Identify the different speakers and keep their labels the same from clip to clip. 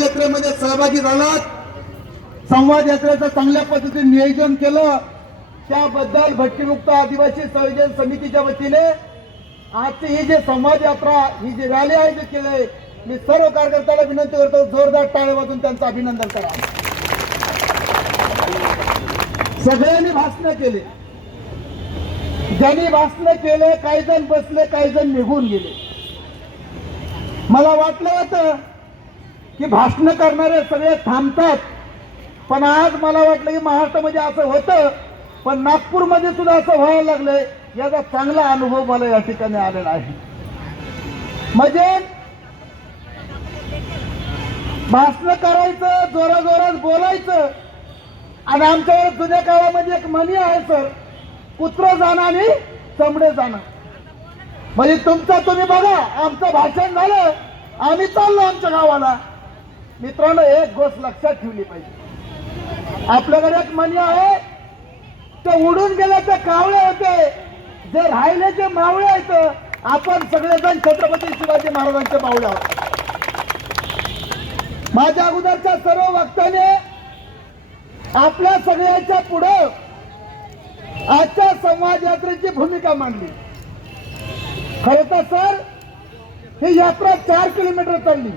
Speaker 1: संवाद यात्रेमध्ये सहभागी झालात. संवाद यात्रेचं चांगल्या पद्धतीने नियोजन केलं. त्याबद्दल भट्टीमुक्त आदिवासी संयोजन समितीच्या वतीने आजची ही जी संवाद यात्रा ही जी रॅली आयोजित केली मी सर्व कार्यकर्त्याला विनंती करतो जोरदार टाळे वाजून त्यांचं अभिनंदन करा. सगळ्यांनी भाषण केले. ज्यांनी भाषण केले काही जण बसले काही जण निघून गेले. मला वाटलं होतं की भाषण करणारे सगळे थांबतात. पण आज मला वाटलं की महाराष्ट्रामध्ये असं होतं पण नागपूरमध्ये सुद्धा असं व्हायला लागलंय. याचा चांगला अनुभव मला या ठिकाणी आलेला आहे. म्हणजे भाषण करायचं जोराजोरात बोलायचं आणि आमच्या जुन्या काळामध्ये एक म्हणी आहे सर कुत्र जाणं आणि चमडे जाणं. म्हणजे तुमचं तुम्ही बघा आमचं भाषण झालं आम्ही चाललो आमच्या गावाला. मित्रांनो एक गोष्ट लक्षात ठेवली पाहिजे. आपल्याकडे एक मनी आहे ते उडून गेले ते कावळे होते. जे राहिले जे मावळे आहेत आपण सगळेजण छत्रपती शिवाजी महाराजांचे मावळे आहोत. माझ्या अगोदरच्या सर्व वक्त्याने आपल्या सगळ्यांच्या पुढं आजच्या संवाद यात्रेची भूमिका मांडली. खर तर सर ही यात्रा चार किलोमीटर चालली.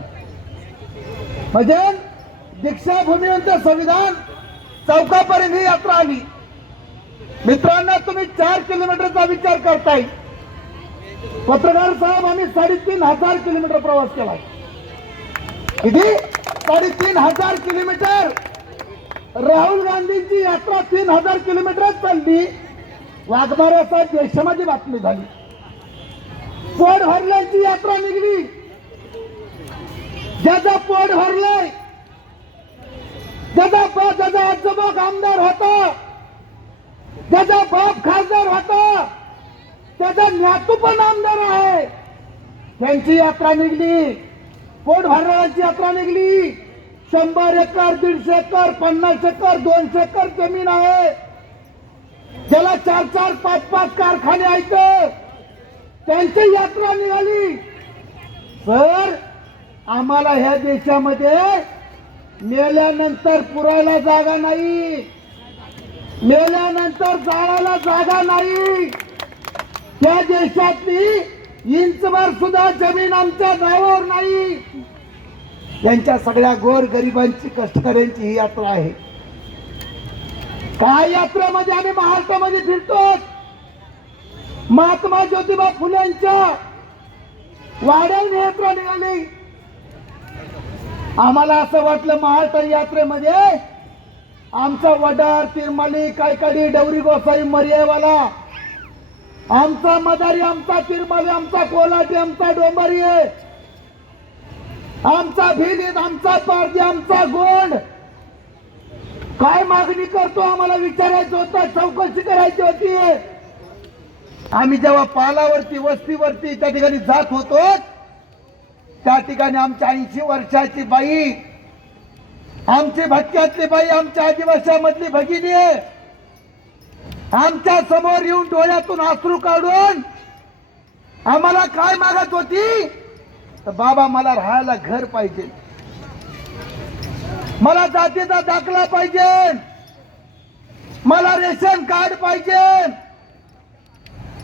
Speaker 1: म्हणजे दीक्षाभूमीनंतर संविधान चौकापर्यंत ही यात्रा आली. मित्रांनो तुम्ही चार किलोमीटरचा विचार करताय. पत्रकार साहेब आम्ही साडेतीन हजार किलोमीटर प्रवास केला किती साडेतीन हजार किलोमीटर. राहुल गांधींची यात्रा तीन हजार किलोमीटर चालली. वाघमाऱ्याचा देशामध्ये बातमी झाली. पोट भरल्याची यात्रा निघली. ज्याचा पोट भरलंय ज्याचा बाप ज्याचा आजोबा आमदार होता ज्याचा बाप खासदार होता त्याचा नातू पण आमदार आहे. त्यांची यात्रा निघली पोट भरणाऱ्यांची यात्रा निघली. शंभर एकर दीडशे एकर पन्नास एकर दोनशे एकर जमीन आहे. ज्याला चार चार पाच पाच कारखाने आहेत. त्यांची यात्रा निघाली. सर आम्हाला ह्या देशामध्ये मेल्यानंतर पुरायला जागा नाही. मेल्यानंतर जाळायला जागा नाही. त्या देशातली इंचभर सुद्धा जमीन आमच्या नावावर नाही. त्यांच्या सगळ्या गोर गरिबांची कष्टकऱ्यांची ही यात्रा आहे. काय यात्रेमध्ये आम्ही महाराष्ट्रामध्ये फिरतो महात्मा ज्योतिबा फुल्यांच्या वाड्याने यात्रा निघाली. आम्हाला असं वाटलं महाराष्ट्र यात्रेमध्ये आमचा वडार तिरमाली कायकाडी डवरी गोसाई मरियावाला. आमचा मदारी आमचा तिरमाली आमचा कोलाटी आमचा डोंबरी आमचा भिलीत आमचा पारदी आमचा गोंड. काय मागणी करतो आम्हाला विचारायचं होतं चौकशी करायची होती. आम्ही जेव्हा पालावरती वस्तीवरती त्या ठिकाणी जात होतो त्या ठिकाणी आमच्या ऐंशी वर्षाची बाई आमची भटक्यातली बाई आमच्या आदिवासामधली भगिनी आहे. आमच्यासमोर येऊन डोळ्यातून आसरू काढून आम्हाला काय मागत होती? तर बाबा मला राहायला घर पाहिजे. मला जातीचा दाखला पाहिजे. मला रेशन कार्ड पाहिजे.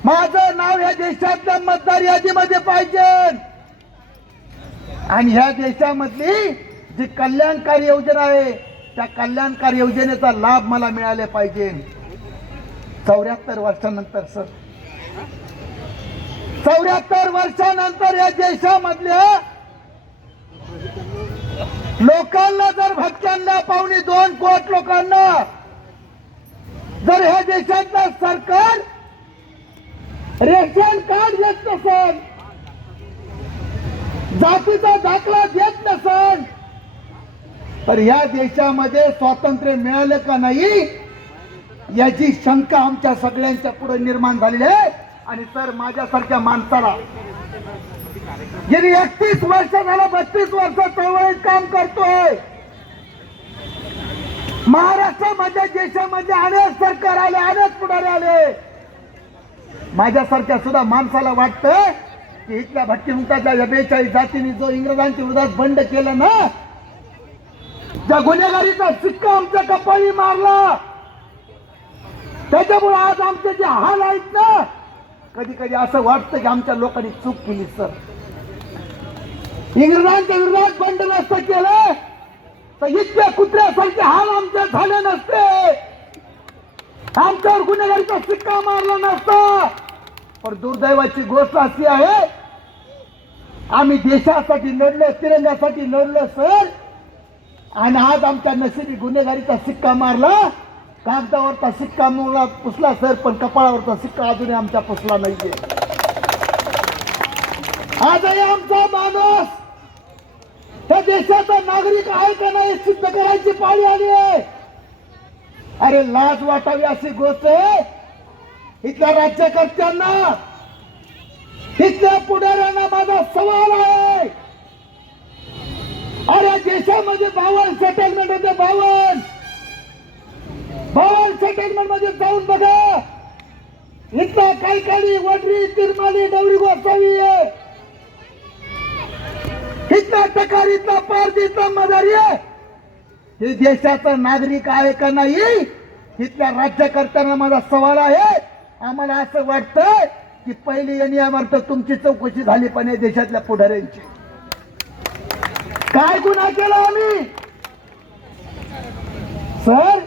Speaker 1: माझं नाव या देशातल्या मतदार यादीमध्ये पाहिजे. आणि ह्या देशामधली जी कल्याणकारी योजना आहे त्या कल्याणकारी योजनेचा लाभ मला मिळाले पाहिजे. चौऱ्याहत्तर वर्षानंतर सर. चौऱ्याहत्तर वर्षानंतर या देशामधल्या लोकांना जर भटक्यांना पाहुणे दोन कोट लोकांना जर ह्या देशातलं सरकार रेशन कार्ड देत नसेल जातीचा दाखला देत नसेल तर या देशामध्ये स्वातंत्र्य मिळालं का नाही याची शंका आमच्या सगळ्यांच्या पुढे निर्माण झालेली आहे. आणि तर माझ्यासारख्या माणसाला गेली एकतीस वर्ष झालं बत्तीस वर्ष चळवळीत काम करतोय. महाराष्ट्रामध्ये देशामध्ये अनेक सरकार आले अनेक पुढारी आले. माझ्यासारख्या सुद्धा माणसाला वाटतं की इथल्या भट्टीमुक्ताच्या या बेचाळीस जातीने जो इंग्रजांच्या विरोधात बंड केलं ना त्या गुन्हेगारीचा सिक्का आमच्या कपाळी मारला त्याच्यामुळे आज आमचे जे हाल आहेत ना कधी कधी असं वाटतं की आमच्या लोकांनी चूक केली सर. इंग्रजांच्या विरोधात बंड नसतं केलं तर इतक्या कुत्र्यासारखे हाल आमच्या झाले नसते. आमच्यावर गुन्हेगारीचा सिक्का मारला नसता. पण दुर्दैवाची गोष्ट अशी आहे आम्ही देशासाठी लढलो तिरंगासाठी लढलो सर. आणि आज आमच्या नशिबी गुन्हेगारीचा सिक्का मारला. कागदावरचा सिक्का मुला पुसला सर पण कपाळावरचा सिक्का अजूनही आमच्या पुसला नाहीये. आजही आमचा माणूस त्या देशाचा नागरिक आहे का नाही सिद्ध करायची पाळी आली आहे. अरे लाज वाटावी अशी गोष्ट आहे. इथल्या राज्यकर्त्यांना तिथल्या पुढाऱ्यांना माझा सवाल आहे. अरे देशामध्ये बावन सेटलमेंट होते बावन बावन सेटलमेंटमध्ये जाऊन बघा. इथला कायकाडी वडरी तिरमाली डवरी गोसावी आहे इथला टकार इथला पार इथला मदारी आहे. हे देशाचा नागरिक आहे का नाही? इथल्या राज्यकर्त्यांना माझा सवाल आहे. आम्हाला असं वाटतं की पहिली यांनी तुमची चौकशी झाली पण या देशातल्या पुढाऱ्यांची. काय गुन्हा केला आम्ही? सर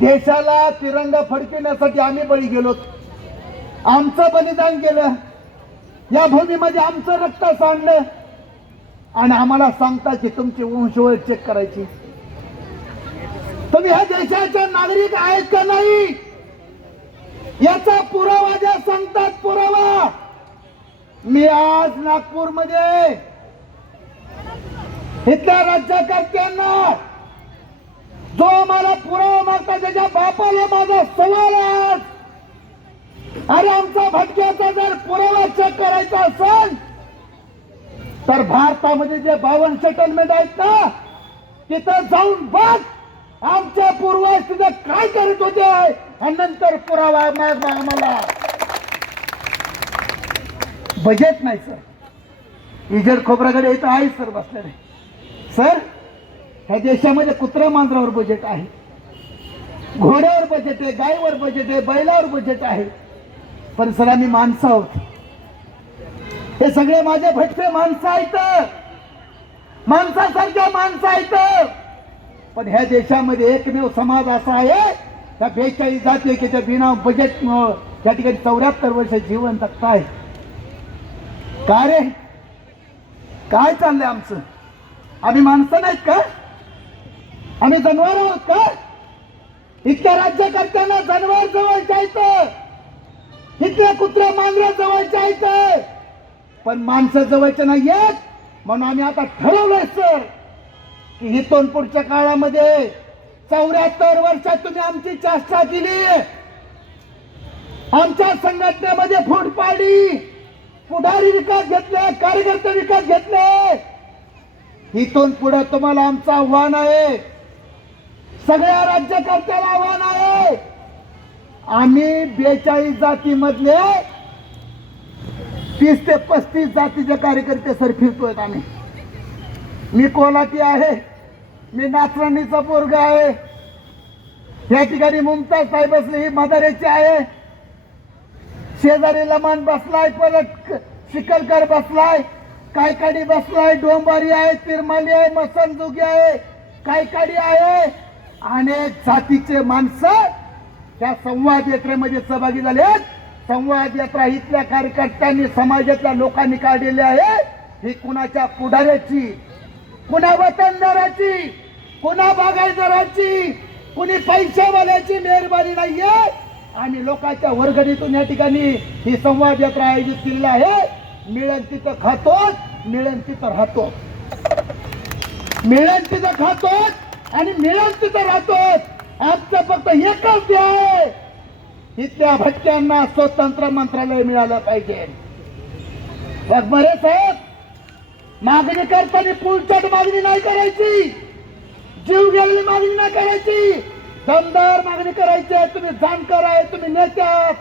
Speaker 1: देशाला तिरंगा फडकिण्यासाठी आम्ही बळी गेलो. आमचं बलिदान केलं या भूमीमध्ये आमचं रक्त सांडलं. आणि आम्हाला सांगता की तुमची वंशवळ चेक करायची. तुम्ही ह्या देशाचे नागरिक आहेत का नाही? याचा पुरावा द्या सांगतात पुरावा मी आज नागपूरमध्ये इथल्या राज्यकर्त्यांना जो मला पुरावा मागता त्याच्या बापाला माझा सवाल आहे आज. अरे आमचा भटक्याचा जर पुरावा चेक करायचा असेल तर भारतामध्ये जे बावन सेटलमेंट आहेत ना तिथं जाऊन बघ आमच्या पूर्वज तिथं काय करत होते? आणि नंतर पुरावा माग आम्हाला. बजेट नाही सर. इजड खोबराकडे इथं आहे सर बसलेले. सर ह्या देशामध्ये कुत्रा मांजरावर बजेट आहे. घोड्यावर बजेट आहे गायीवर बजेट आहे बैलावर बजेट आहे. पण सर आम्ही माणसं आहोत. हे सगळे माझे भटके माणसं आहेत. माणसासारख्या माणसं आहेत. पण ह्या देशामध्ये एकमेव समाज असा आहे त्या बेचाळीस जाती की त्या बिना बजेट त्या ठिकाणी चौऱ्याहत्तर वर्ष जीवन जगत आहे का रे? काय चाललंय आमचं? आम्ही माणसं नाहीत का? आम्ही जनावर आहोत का? इतक्या राज्यकर्त्यांना जनावर जवळ जायचं इतक्या कुत्र्या मांजर जवळच्या जायचं पण माणसं जवळच्या नाही येत म्हणून आम्ही आता ठरवलंय सर. की इथून पुढच्या काळामध्ये चौऱ्याहत्तर वर्षात तुम्ही आमची चेष्टा केली. आमच्या संघटनेमध्ये फूट पाडली पुढारी विकास घेतले कार्यकर्ते विकास घेतले. इथून पुढे तुम्हाला आमचं आव्हान आहे. सगळ्या राज्यकर्त्याला आव्हान आहे. आम्ही बेचाळीस जातीमधले तीस ते पस्तीस जातीचे कार्यकर्ते सर फिरतोय आम्ही. मी कोलाटी आहे. मी नाचरणीचा पोरग आहे. या ठिकाणी मुमताज साहेब असली ही मदारेची आहे. शेजारी लमान बसलाय परत शिकलकर बसलाय कायकाडी बसलाय डोंबारी आहे तिरमाली आहे मसनजुगी आहे कायकाडी आहे. अनेक जातीचे माणसं त्या संवाद यात्रेमध्ये सहभागी झाले आहेत. संवाद यात्रा इथल्या कार्यकर्त्यांनी समाजातल्या लोकांनी काढलेली आहे. ही कुणाच्या पुढाऱ्याची कुणा वतनदाराची कुणा बागायतदाराची कुणी पैशावाल्याची मेहरबानी नाहीये. आणि लोकांच्या वर्गणीतून या ठिकाणी ही संवाद यात्रा आयोजित केलेली आहे. मिळेल तिथं खातो मिळेल तिथं राहतो मिळेल तिथं खातो आणि मिळेल तिथं राहतो आजचं फक्त एकच ध्येय. आहे इथल्या भटक्यांना स्वतंत्र मंत्रालय मिळालं पाहिजे. बघ बरे साहेब मागणी करताना पुलचट मागणी नाही करायची. जीव गेलेली मागणी नाही करायची. दमदार मागणी करायची आहे. तुम्ही जाणकार आहे तुम्ही नेते आहात.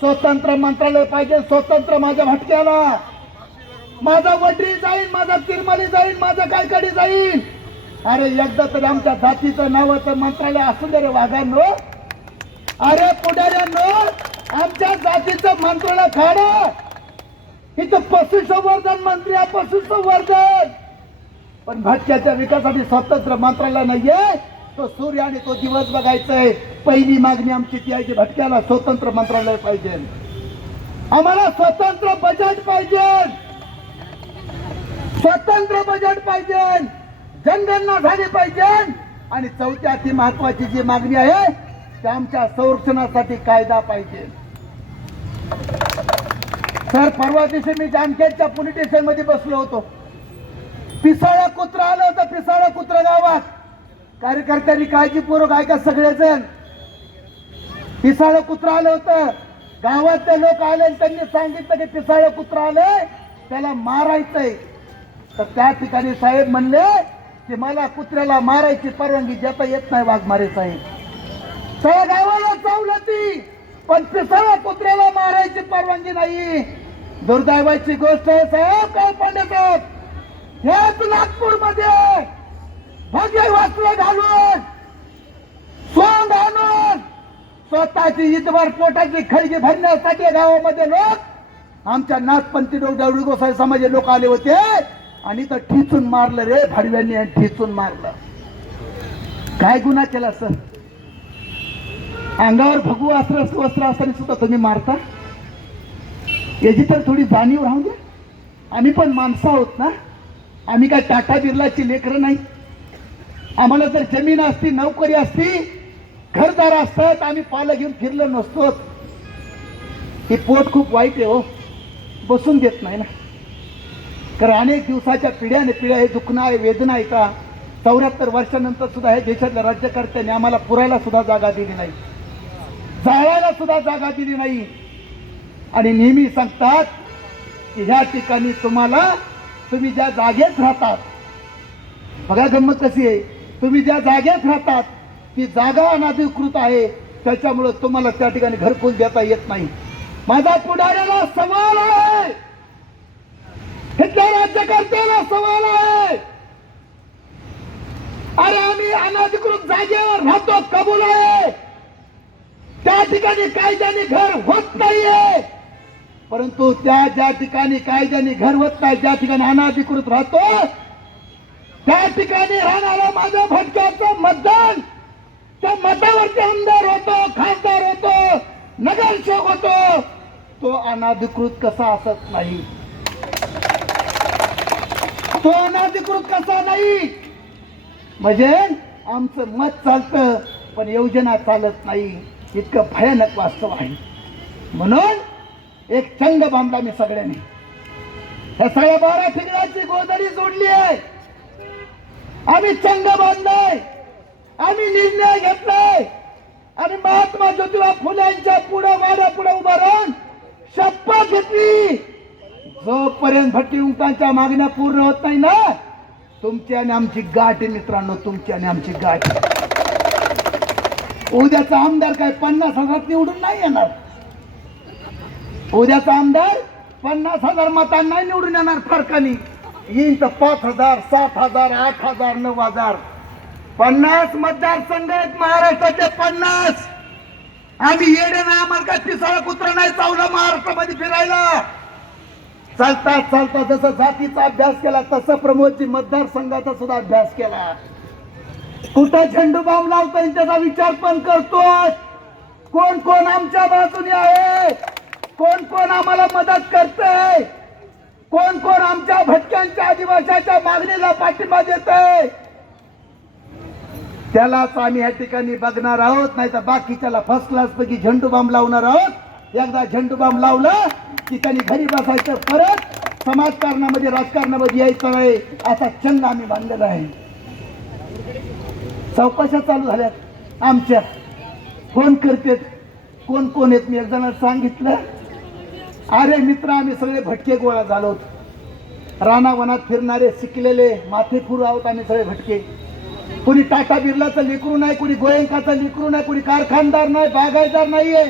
Speaker 1: स्वतंत्र मंत्रालय पाहिजे स्वतंत्र माझ्या भटक्याला. माझा वडरी जाईल माझा तिरमाली जाईल माझा कायकडी जाईल अरे एकदा तरी आमच्या जातीचं नावाचं मंत्रालय असू दे रे वाघांनो. अरे पुढाऱ्यांनो आमच्या जातीचं मंत्रालय खाडा इथं पशुसंवर्धन मंत्री आहे पशुसंवर्धन. पण भटक्याच्या विकासासाठी स्वतंत्र मंत्रालय नाहीये. तो सूर्य आणि तो दिवस बघायचंय. पहिली मागणी आमची ती आहे की भटक्याला स्वतंत्र मंत्रालय पाहिजे. आम्हाला स्वतंत्र बजेट पाहिजे. स्वतंत्र बजेट पाहिजे. जनगणना झाली पाहिजे. आणि चौथ्या ती महत्वाची जी मागणी आहे त्या आमच्या संरक्षणासाठी कायदा पाहिजे. सर परवा दिवशी मी जामखेडच्या पोलीस स्टेशनमध्ये बसलो होतो. पिसाळा कुत्रा आलं होतं पिसाळा कुत्रा गावात. कार्यकर्त्यांनी काळजीपूर्वक ऐका सगळेजण. पिसाळं कुत्रा आलं होतं. गावातले लोक आले त्यांनी सांगितलं की पिसाळ कुत्रा आलंय त्याला मारायचंय. तर त्या ठिकाणी साहेब म्हणले की मला कुत्र्याला मारायची परवानगी देता येत नाही वाघमारे साहेब. त्या गावाला चावलं ती. पण पिसाळा कुत्र्याला मारायची परवानगी नाही. दुर्दैवाची गोष्ट आहे साहेब काय पांडे साहेब. हेच नागपूरमध्ये भगे वाचलं घालून सोंग आणून स्वतःची इतवार पोटाची खळगी भरण्यासाठी गावामध्ये लोक आमच्या नाथपंथी डवडी गोसाई समाजे लोक आले होते आणि तर ठिचून मारलं रे भडव्यांनी ठिचून मारलं. काय गुन्हा केला सर? अंगावर भगवू अस्त्र वस्त्र असताना सुद्धा तुम्ही मारता? याची तर थोडी जाणीव राहू द्या. आम्ही पण माणसं आहोत ना? आम्ही काय टाटा बिर्लाची लेकरं नाही? आम्हाला जर जमीन असती नोकरी असती घरदार असतात आम्ही पालं घेऊन फिरलं नसतो. हे पोट खूप वाईट आहे हो. बसून देत नाही ना. कारण अनेक दिवसाच्या पिढ्याने पिढ्या हे दुखणं आहे वेदना आहे का? चौऱ्याहत्तर वर्षानंतर सुद्धा हे देशातल्या राज्यकर्त्यांनी आम्हाला पुरायला सुद्धा जागा दिली नाही. जाळायला सुद्धा जागा दिली नाही. आणि नेहमी सांगतात की ह्या ठिकाणी तुम्हाला तुम्ही ज्या जागेत राहतात बघा गंमत कशी आहे. तुम्ही ज्या जागेत राहतात ती जागा अनाधिकृत आहे त्याच्यामुळं तुम्हाला त्या ठिकाणी घरकुल देता येत नाही. माझा पुढाऱ्याला सवाल आहे. राज्यकर्त्याला सवाल आहे. अरे आम्ही अनाधिकृत जागेवर राहतो कबूल आहे. ठिकाणी कायद्याने घर होत नाहीये. परंतु त्या ज्या ठिकाणी कायद्याने घर होत नाही ज्या ठिकाणी अनाधिकृत राहतो त्या ठिकाणी राहणारा माझ्या भटक्याचं मतदान. त्या मतावरती आमदार होतो खासदार होतो नगरसेवक होतो. तो अनाधिकृत कसा असत नाही? तो अनाधिकृत कसा नाही? म्हणजे आमचं मत चालतं पण योजना चालत नाही. इतकं भयानक वास्तव आहे. म्हणून एक चंग बांधला मी सगळ्यांनी. ह्या सगळ्या बारा ठिकाणाची गोदरी जोडली आहे. आम्ही चंग बांधलाय. आम्ही निर्णय घेतलाय. आणि महात्मा ज्योतिबा फुल्यांच्या पुढे वाड्या पुढे उभा राहून शपथ घेतली. जोपर्यंत भट्टी उंटांच्या मागण्या पूर्ण होत नाही ना तुमची आणि आमची गाठ मित्रांनो तुमची आणि आमची गाठ. उद्याचा आमदार काय पन्नास हजार निवडून नाही येणार. उद्याचा आमदार पन्नास हजार मतांना नाही निवडून येणार फरकाने. येईन तर पाच हजार सात हजार आठ हजार नऊ हजार. पन्नास मतदारसंघ आहेत महाराष्ट्राचे पन्नास. आम्ही येडे ना आम्हाला काय पिसाळा कुत्रा नाही चावला महाराष्ट्रामध्ये फिरायला. चालता चालता जसं जातीचा अभ्यास केला तसं प्रमोदजी मतदारसंघाचा सुद्धा अभ्यास केला. कुठं झेंडू बाम लावता त्याचा विचार पण करतोय. कोण कोण आमच्या बाजूने आहे? कोण कोण आम्हाला मदत करतंय? कोण कोण आमच्या भटक्यांच्या आदिवासाच्या मागणीला पाठिंबा देत त्यालाच आम्ही या ठिकाणी बघणार आहोत नाही तर बाकीच्याला फर्स्ट क्लास पैकी झेंडू बाम लावणार आहोत. एकदा झेंडू बाम लावलं की त्यांनी घरी बसायचं परत समाजकारणामध्ये राजकारणामध्ये यायचं आहे असा चंग आम्ही बांधलेला आहे. चौकशा चालू झाल्यात. आमच्या कोण करतेत कोण कोण आहेत मी एक जणांना सांगितलं. अरे मित्र आम्ही सगळे भटके गोळा झालो रानावनात फिरणारे शिकलेले माथेफूर आहोत आम्ही सगळे भटके. कोणी टाटा बिर्लाचं लेकरू नाही कोणी गोयंकाचा लेकरू नाही कोणी कारखानदार नाही बागायदार नाहीये.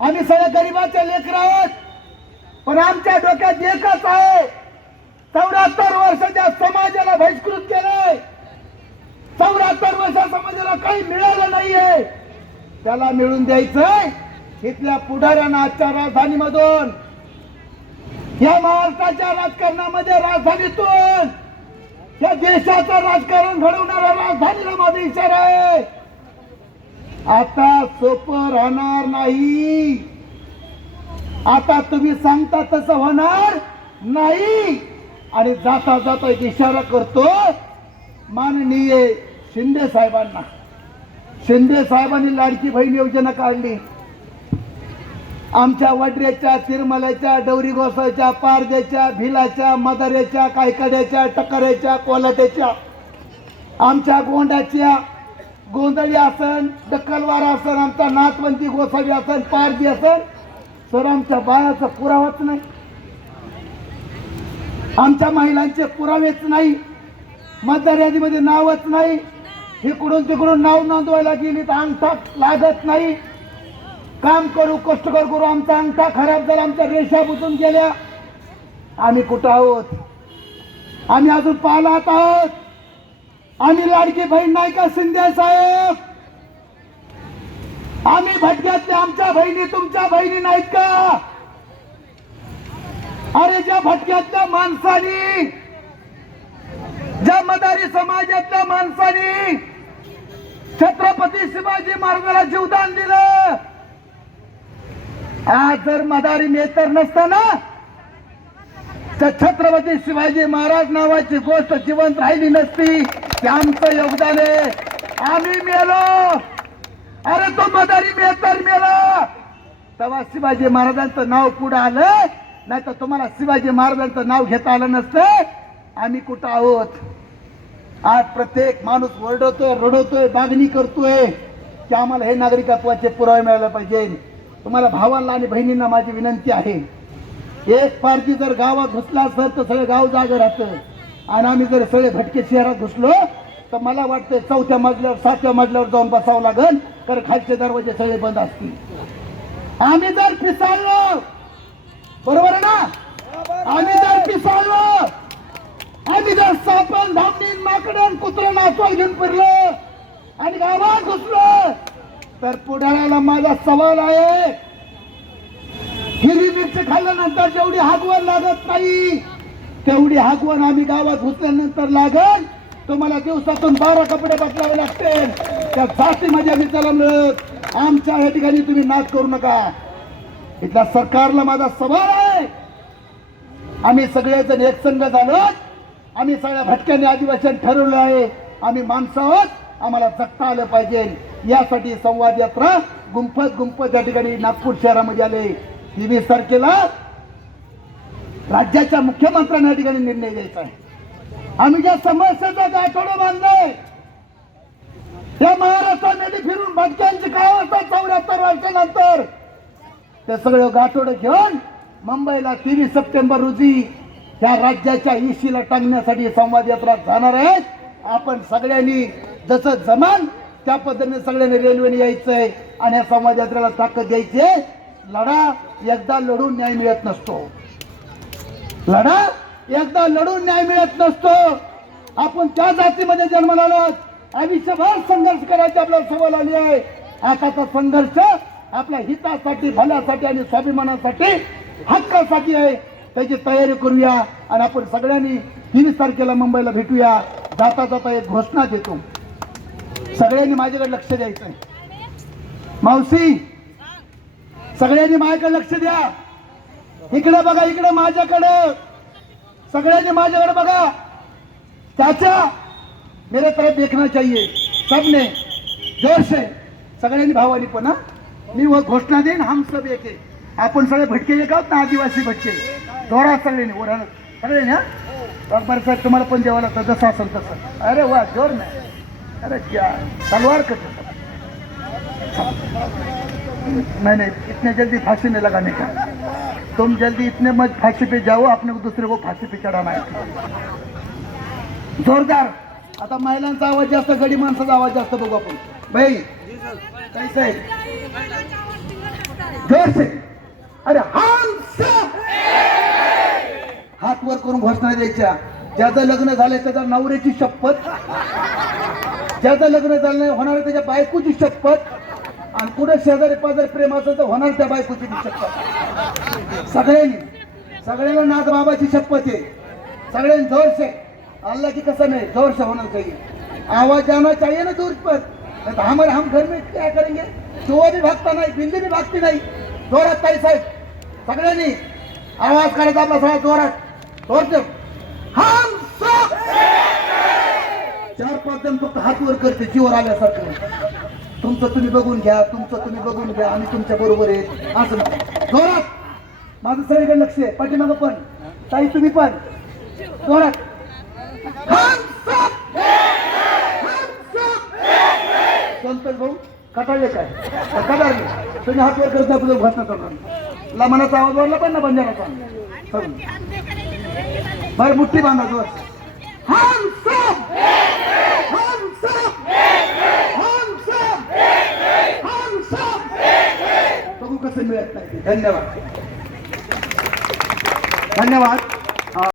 Speaker 1: आम्ही सगळे गरिबाचे लेकर आहोत. पण आमच्या डोक्यात एकच आहे. चौऱ्याहत्तर वर्षाच्या समाजाला बहिष्कृत केलंय. ज्याला काही मिळालं नाहीये. त्याला मिळून द्यायचंय इथल्या पुढाऱ्यांना आजच्या राजधानीमधून. या महाराष्ट्राच्या राजकारणामध्ये राजधानीतून. या देशाचं राजकारण घडवणाऱ्या राजधानीला माझा इशारा आहे. आता सोपं राहणार नाही. आता तुम्ही सांगता तसं होणार नाही. आणि जाता जाता इशारा करतो माननीय शिंदे साहेबांना. शिंदे साहेबांनी लाडकी बहीण योजना काढली. आमच्या वड्रेच्या तिरमल्याच्या डवरी गोसाच्या पारद्याच्या भिलाच्या मदरेच्या कायकड्याच्या टकऱ्याच्या कोलाट्याच्या. आमच्या गोंडाच्या गोंधळी असन दक्कलवार असन आमचा नाथवंती गोसावी असन पारजी असन तर आमच्या बाळाचा पुरावाच नाही. आमच्या महिलांचे पुरावेच नाही. मतदार यादीमध्ये नावच नाही. इकडून तिकडून नाव नोंदवायला गेली तर अंगठा लागत नाही. काम करू कष्टकर करू आमचा अंगठा खराब झाला आमच्या रेषा बुजून गेल्या. आम्ही कुठं आहोत? आम्ही अजून पाहलात आहोत. आम्ही लाडकी बहीण नाही का शिंदे साहेब? आम्ही भटक्यातल्या आमच्या बहिणी तुमच्या बहिणी नाहीत का? अरे ज्या भटक्यातल्या माणसानी ज्या मदारी समाजातल्या माणसानी छत्रपती शिवाजी महाराजाला जीवदान दिलं आज जर मदारी मेतर नसताना तर छत्रपती शिवाजी महाराज नावाची गोष्ट जिवंत राहिली नसती. ते आमचं योगदान आहे. आम्ही मेलो. अरे तो मदारी मेतर मेला. तेव्हा शिवाजी महाराजांचं नाव पुढे आलं. नाही तर तुम्हाला शिवाजी महाराजांचं नाव घेता आलं नसतं. आम्ही कुठं आहोत? आज प्रत्येक माणूस ओरडतोय रडवतोय मागणी करतोय की आम्हाला हे नागरिकत्वाचे पुरावे मिळाले पाहिजे. तुम्हाला भावांना आणि बहिणींना माझी विनंती आहे. एक पारखी जर गावात घुसला असेल तर सगळं गाव जागं राहतं. आणि आम्ही जर सगळे भटके शहरात घुसलो तर मला वाटतं चौथ्या मजल्यावर सातव्या मजल्यावर जाऊन बसावं लागेल. तर खालचे दरवाजे सगळे बंद असतील. आम्ही जर पिसाळलो बरोबर ना? आम्ही जर पिसाळलो आम्ही जर सापण धामणीन माकडन कुत्र नाचवा घेऊन फिरलो आणि गावात घुसलो तर पुढाऱ्याला माझा सवाल आहे हिरवी मिरची खाल्ल्यानंतर जेवढी हागवण लागत नाही तेवढी हागवण आम्ही गावात घुसल्यानंतर लागल. तुम्हाला दिवसातून बारा कपडे बदलावे लागतील. त्या जातीमध्ये आम्ही चला मिळत आमच्या या ठिकाणी तुम्ही नाच करू नका. इथल्या सरकारला माझा सवाल आहे. आम्ही सगळेजण एकसंघ झालो आम्ही सगळ्या भटक्यांनी अधिवेशन ठरवलं आहे. आम्ही माणसं आहोत आम्हाला जगता आलं पाहिजे. यासाठी संवाद यात्रा गुंफत गुंफत या ठिकाणी नागपूर शहरामध्ये आले. तेवीस तारखेला राज्याच्या मुख्यमंत्र्यांना या ठिकाणी निर्णय घ्यायचा आहे. आम्ही ज्या समस्येचा गाठोडं बांधलंय त्या महाराष्ट्रामध्ये फिरून भटक्यांची काय अवस्था चौऱ्याहत्तर वर्षानंतर? ते सगळं गाठोडं घेऊन मुंबईला तेवीस सप्टेंबर रोजी त्या राज्याच्या इशीला टांगण्यासाठी संवाद यात्रा जाणार आहेत आपण सगळ्यांनी जसं जमान त्या पद्धतीने सगळ्यांनी रेल्वेने यायचंय आणि या संवाद यात्रेला ताकद द्यायची लढा एकदा लढून न्याय मिळत नसतो. लढा एकदा लढून न्याय मिळत नसतो. आपण त्या जातीमध्ये जन्माला आलोत. आयुष्यभर संघर्ष करायची आपल्याला सवय आली आहे. आताचा संघर्ष आपल्या हितासाठी भल्यासाठी आणि स्वाभिमानासाठी हक्कासाठी आहे. त्याची तयारी करूया आणि आपण सगळ्यांनी तीस तारखेला मुंबईला भेटूया. जाता जाता एक घोषणा देतो. सगळ्यांनी माझ्याकडे लक्ष द्यायचं मावशी सगळ्यांनी माझ्याकडे लक्ष द्या. इकडे बघा इकडे माझ्याकडे. सगळ्यांनी माझ्याकडे बघा. त्याच्या मेरे तरफ देखना चाहिए. सबने जोर से सगळ्यांनी भावानी पण मी व घोषणा देईन हम सब एक आपण सगळे भटके एक आहोत ना आदिवासी भटके? जोरात सगळ्यांनी ओढाणं सगळ्यांनी हा? अकबर साहेब तुम्हाला पण द्यावं लागतं जसं असेल तसं. अरे वा जोर नाही अरे क्या तलवार कसं नहीं नहीं इतने जल्दी फांसी नहीं लगाने का? तुम जल्दी इतने मत फांसी पे जाओ अपने को दूसरे को फांसी पे चढ़ाना है। जोरदार. आता महिलांचा आवाज जास्त गडी माणसाचा आवाज जास्त बघू आपण. भाई कैसे आहे जोर से अरे हम सब हात वर करून घोषणा द्यायच्या. ज्याचं लग्न झालंय त्याचा नवऱ्याची शपथ. ज्याचं लग्न झालं नाही होणार त्याच्या बायकोची शपथ. आणि कुठे शेजारी पाजारी प्रेम असेल तर होणार त्या बायकोची शपथ. सगळ्यांनी सगळ्यांना नाथ बाबाची शपथ आहे. सगळ्यांनी जोर अल्ला की कसं नाही जोर होणार चाहिए आवाज जाना चाहिए ना दूर पर हमारे हम घर में क्या करेंगे? चुहा भी भागता नाही बिंदी भी भागती नाही. जोरात ताई साहेब सगळ्यांनी आवाज करायचा आपला सगळ्या जोरात. जोर हम सब चार पाच जण फक्त हात वर करते जीवर आल्यासारखं. तुमचं तुम्ही बघून घ्या तुमचं तुम्ही बघून घ्या आणि तुमच्या बरोबर आहे असं नाही. जोरात. माझं सगळीकडे लक्ष आहे. पाठीमागं पण. ताई तुम्ही पण. जोरात. संतोष भाऊ कटाळले काय? कटाळले. तुम्ही हात वर करता तुझं घटना करणार. लमनाचा आवाज वाढला पण ना बंजाराचा? बरं मुठ्ठी बांधा जोर. हम सब हम सब हम सब हम सब बघू कसं मिळत नाही. धन्यवाद. धन्यवाद.